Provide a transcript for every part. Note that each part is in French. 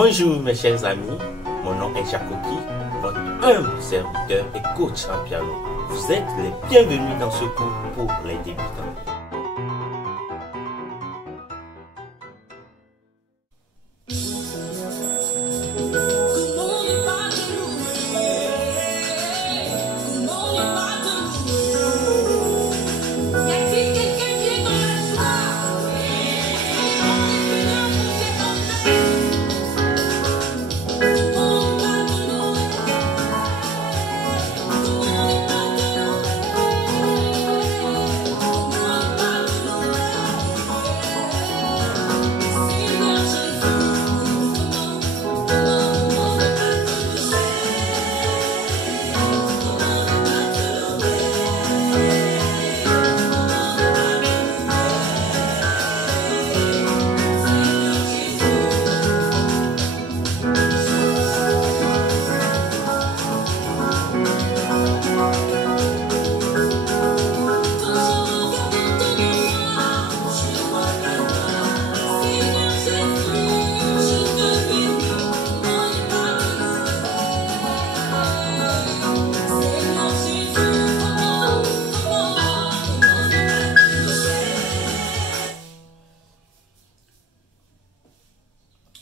Bonjour mes chers amis, mon nom est Jacoki, votre humble serviteur et coach en piano. Vous êtes les bienvenus dans ce cours pour les débutants.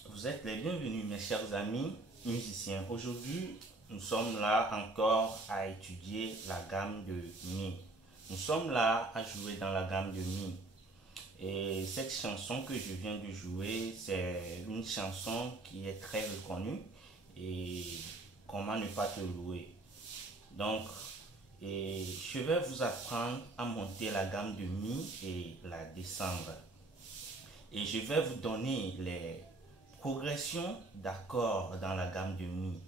Vous êtes les bienvenus mes chers amis musiciens. Aujourd'hui, nous sommes là encore à étudier la gamme de Mi. Nous sommes là à jouer dans la gamme de Mi. Et cette chanson que je viens de jouer, c'est une chanson qui est très reconnue. Et comment ne pas te louer. Donc, je vais vous apprendre à monter la gamme de Mi et la descendre. Et je vais vous donner les progression d'accords dans la gamme de Mi.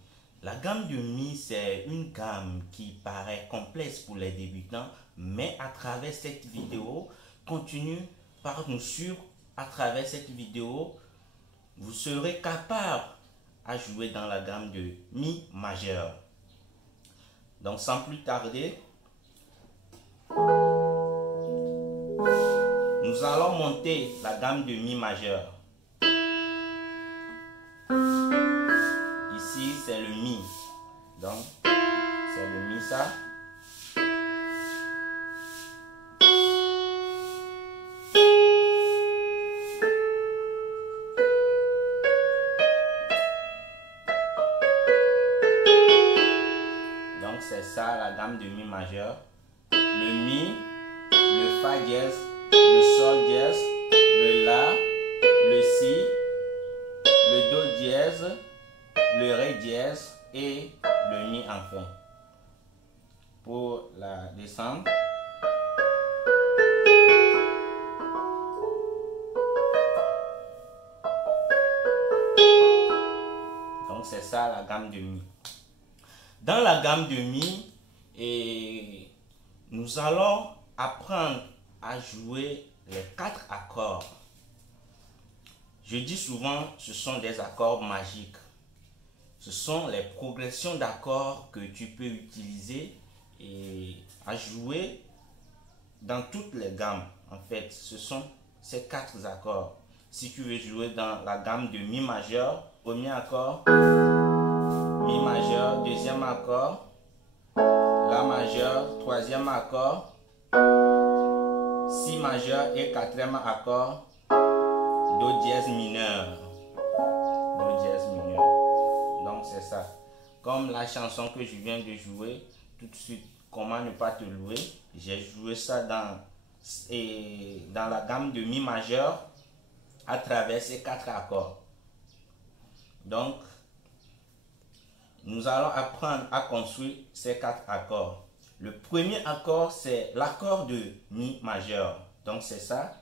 La gamme de Mi, c'est une gamme qui paraît complexe pour les débutants, mais à travers cette vidéo, continue par nous suivre. À travers cette vidéo, vous serez capable à jouer dans la gamme de Mi majeur. Donc sans plus tarder, nous allons monter la gamme de Mi majeur. Ici, c'est le Mi. Donc, c'est le Mi ça. Donc, c'est ça la gamme de Mi majeur. Le Mi, le Fa dièse, le Sol dièse, le La, le Si, le Do dièse, le Ré dièse et le Mi enfin. Pour la descente, donc c'est ça la gamme de Mi. Dans la gamme de Mi, nous allons apprendre à jouer les 4 accords. Je dis souvent, ce sont des accords magiques. Ce sont les progressions d'accords que tu peux utiliser et à jouer dans toutes les gammes. En fait, ce sont ces 4 accords. Si tu veux jouer dans la gamme de Mi majeur, premier accord, Mi majeur, deuxième accord, La majeur, troisième accord, Si majeur et quatrième accord, Do dièse mineur. Do dièse mineur. Donc c'est ça. Comme la chanson que je viens de jouer, tout de suite, comment ne pas te louer. J'ai joué ça dans la gamme de Mi majeur à travers ces 4 accords. Donc, nous allons apprendre à construire ces 4 accords. Le premier accord, c'est l'accord de Mi majeur. Donc c'est ça.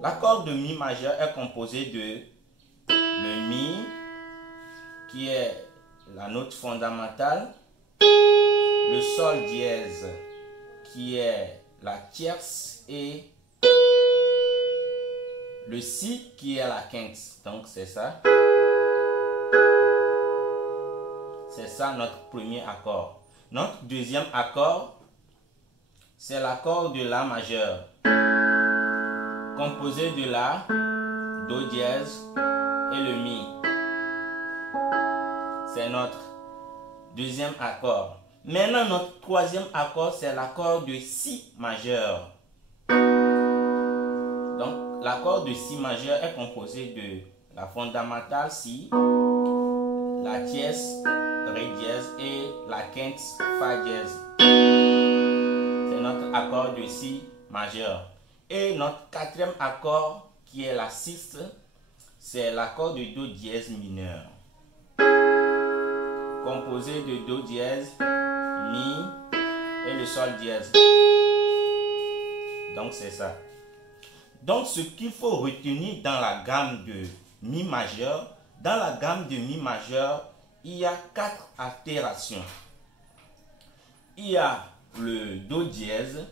L'accord de Mi majeur est composé de le Mi, qui est la note fondamentale, le Sol dièse, qui est la tierce, et le Si, qui est la quinte. Donc c'est ça. C'est ça notre premier accord. Notre deuxième accord, c'est l'accord de La majeur, composé de La, Do dièse et le Mi. C'est notre deuxième accord. Maintenant, notre troisième accord, c'est l'accord de Si majeur. Donc, l'accord de Si majeur est composé de la fondamentale Si, la tierce Ré dièse et la quinte Fa dièse. C'est notre accord de Si majeur. Et notre quatrième accord, qui est la sixte, c'est l'accord de Do dièse mineur, composé de Do dièse, Mi et le Sol dièse. Donc c'est ça. Donc ce qu'il faut retenir dans la gamme de Mi majeur, dans la gamme de Mi majeur, il y a 4 altérations. Il y a le Do dièse,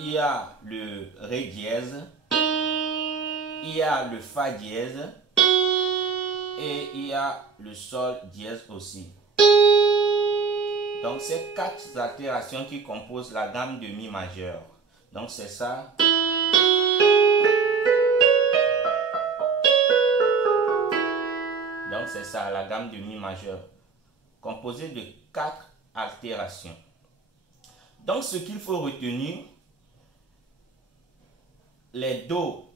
il y a le Ré dièse, il y a le Fa dièse et il y a le Sol dièse aussi. Donc c'est 4 altérations qui composent la gamme de Mi majeur. Donc c'est ça. Donc c'est ça, la gamme de Mi majeur, composée de 4 altérations. Donc ce qu'il faut retenir, les Do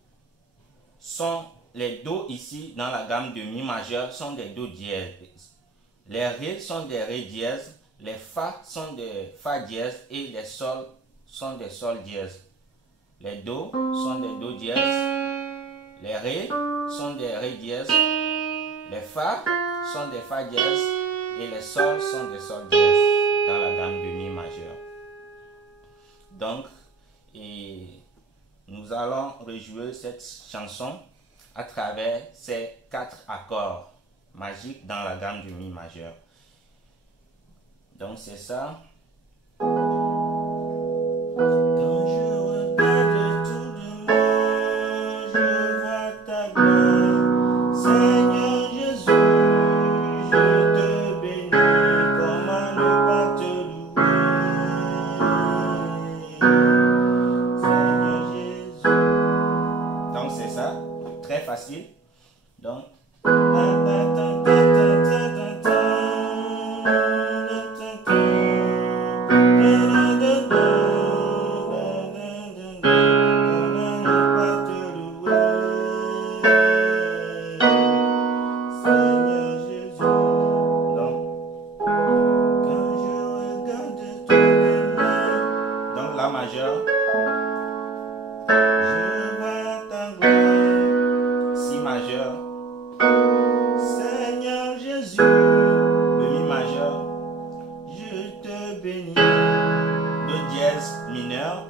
ici dans la gamme de Mi majeur sont des Do dièses. Les Ré sont des Ré dièses, les Fa sont des Fa dièses et les Sol sont des Sol dièses. Les Do sont des Do dièses, les Ré sont des Ré dièses, les Fa sont des Fa dièses et les Sol sont des Sol dièses dans la gamme de Mi majeur. Donc, nous allons rejouer cette chanson à travers ces 4 accords magiques dans la gamme de Mi majeur. Donc c'est ça. Quand je regarde tout de moi, je vois ta gloire, Seigneur Jésus, je te bénis, comment ne pas te louer, Seigneur Jésus. Donc c'est ça, très facile. Donc La majeur, je vois ta gloire, Si majeur, Seigneur Jésus, le Mi majeur, je te bénis, Do dièse mineur,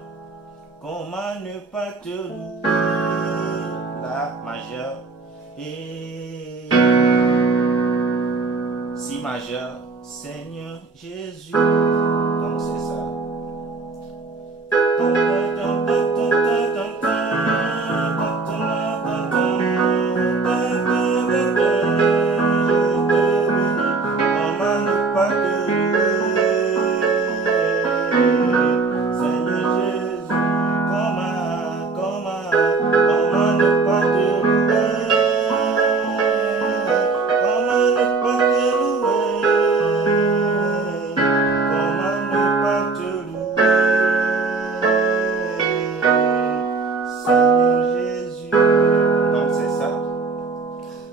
comment ne pas te louer, La majeur et Si majeur, Seigneur Jésus. Donc c'est ça.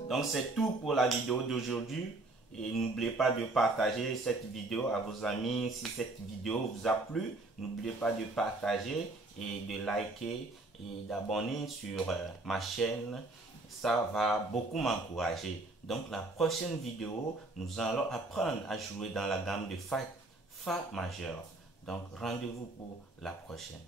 Donc c'est tout pour la vidéo d'aujourd'hui et n'oubliez pas de partager cette vidéo à vos amis. Si cette vidéo vous a plu, n'oubliez pas de partager et de liker et d'abonner sur ma chaîne. Ça va beaucoup m'encourager. Donc la prochaine vidéo, nous allons apprendre à jouer dans la gamme de Fa majeur. Donc rendez-vous pour la prochaine.